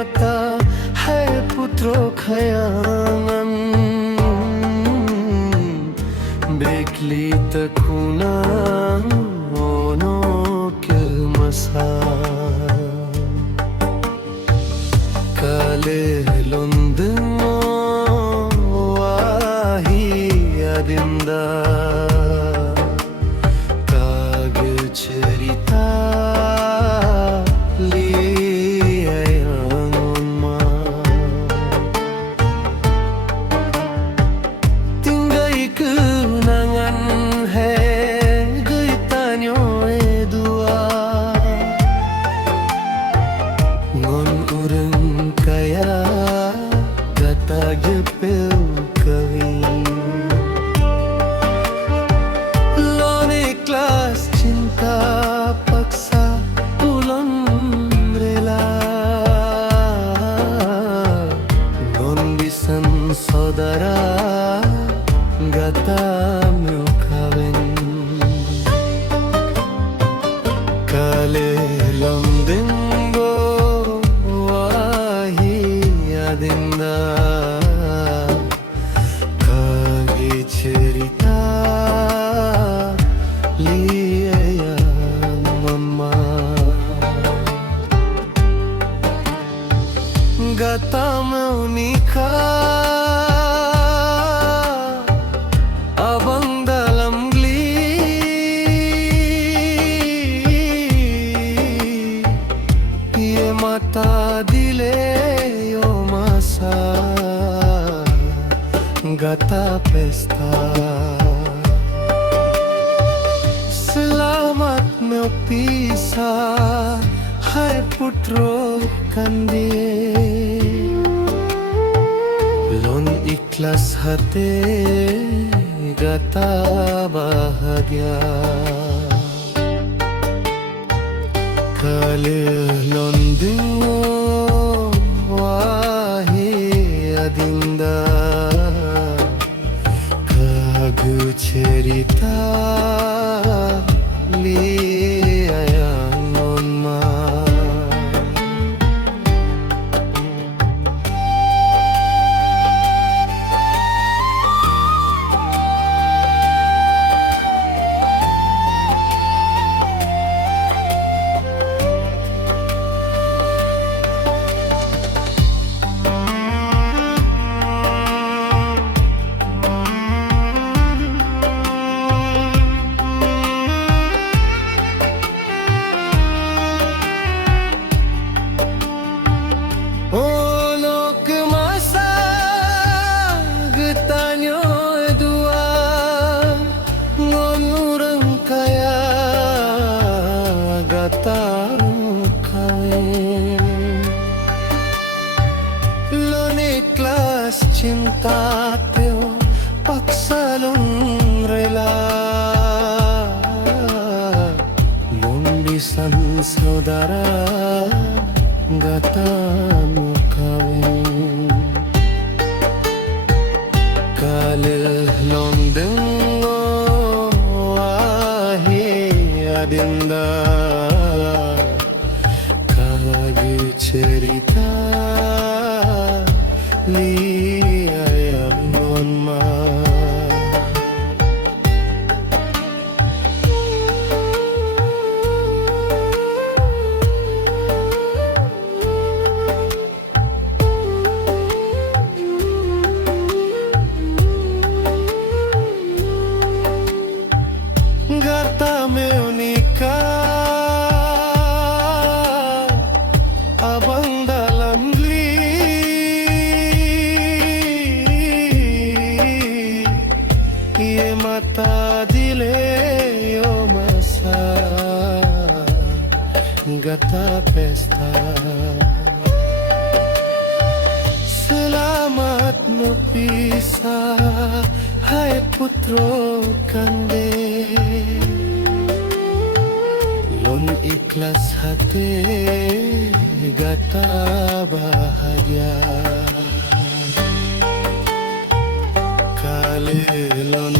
mata hai putro khayangan bekli takuna ono kelmasa kale londmo wahi adinda cerita liang ma tinggai kenangan hai gay tanyo dua ngon urang kaya gata gepel kawin lon ikhlas cinta paksa ulon rela non bisan saudara gata meu kawin kale lomdengo wahi adinda kage cerita gata mau nikah abang dalam geli ye mata dile yo masa gata pesta selamat meu pisah hai putro kande lon ikhlas hati gata bahagia kale lon dingo wahi adinda kagu cerita liang ma cinta teo paksa long rela long bisan saudara gata mo kawin kale long dengo wahi adinda kage cerita liang ma gata meu nikah abang dalam ye mata dile yo masa gata pesta selamat mepisah hai putro kande lon ikhlas hati gata bahagia kale lon